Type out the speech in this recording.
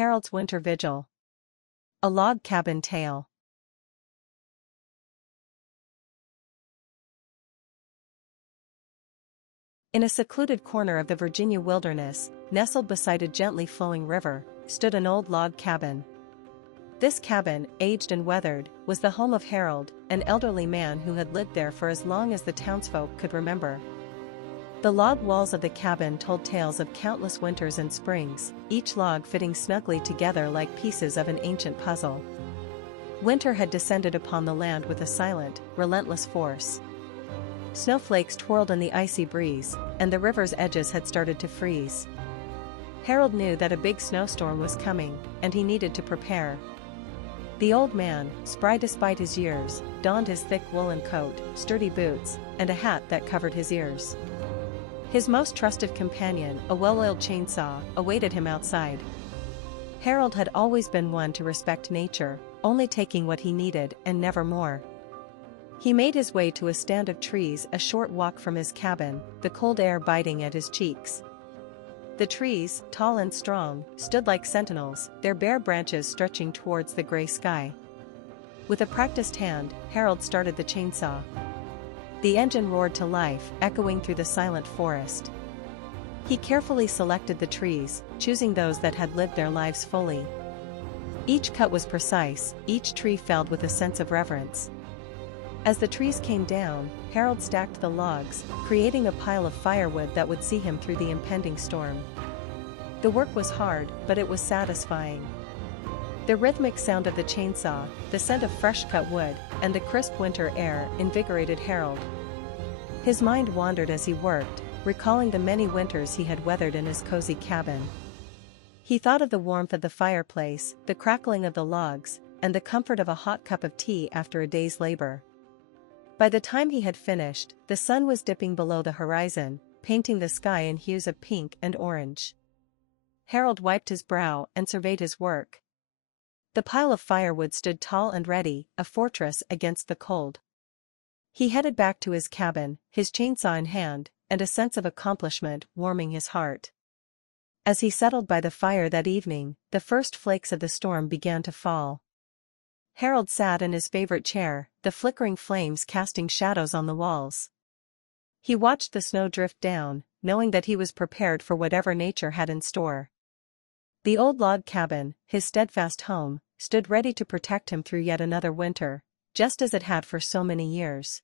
Harold's Winter Vigil. A Log Cabin Tale. In a secluded corner of the Virginia wilderness, nestled beside a gently flowing river, stood an old log cabin. This cabin, aged and weathered, was the home of Harold, an elderly man who had lived there for as long as the townsfolk could remember. The log walls of the cabin told tales of countless winters and springs, each log fitting snugly together like pieces of an ancient puzzle. Winter had descended upon the land with a silent, relentless force. Snowflakes twirled in the icy breeze, and the river's edges had started to freeze. Harold knew that a big snowstorm was coming, and he needed to prepare. The old man, spry despite his years, donned his thick woolen coat, sturdy boots, and a hat that covered his ears. His most trusted companion, a well-oiled chainsaw, awaited him outside. Harold had always been one to respect nature, only taking what he needed and never more. He made his way to a stand of trees a short walk from his cabin, the cold air biting at his cheeks. The trees, tall and strong, stood like sentinels, their bare branches stretching towards the gray sky. With a practiced hand, Harold started the chainsaw. The engine roared to life, echoing through the silent forest. He carefully selected the trees, choosing those that had lived their lives fully. Each cut was precise, each tree felled with a sense of reverence. As the trees came down, Harold stacked the logs, creating a pile of firewood that would see him through the impending storm. The work was hard, but it was satisfying. The rhythmic sound of the chainsaw, the scent of fresh-cut wood, and the crisp winter air invigorated Harold. His mind wandered as he worked, recalling the many winters he had weathered in his cozy cabin. He thought of the warmth of the fireplace, the crackling of the logs, and the comfort of a hot cup of tea after a day's labor. By the time he had finished, the sun was dipping below the horizon, painting the sky in hues of pink and orange. Harold wiped his brow and surveyed his work. The pile of firewood stood tall and ready, a fortress against the cold. He headed back to his cabin, his chainsaw in hand, and a sense of accomplishment warming his heart. As he settled by the fire that evening, the first flakes of the storm began to fall. Harold sat in his favorite chair, the flickering flames casting shadows on the walls. He watched the snow drift down, knowing that he was prepared for whatever nature had in store. The old log cabin, his steadfast home, stood ready to protect him through yet another winter, just as it had for so many years.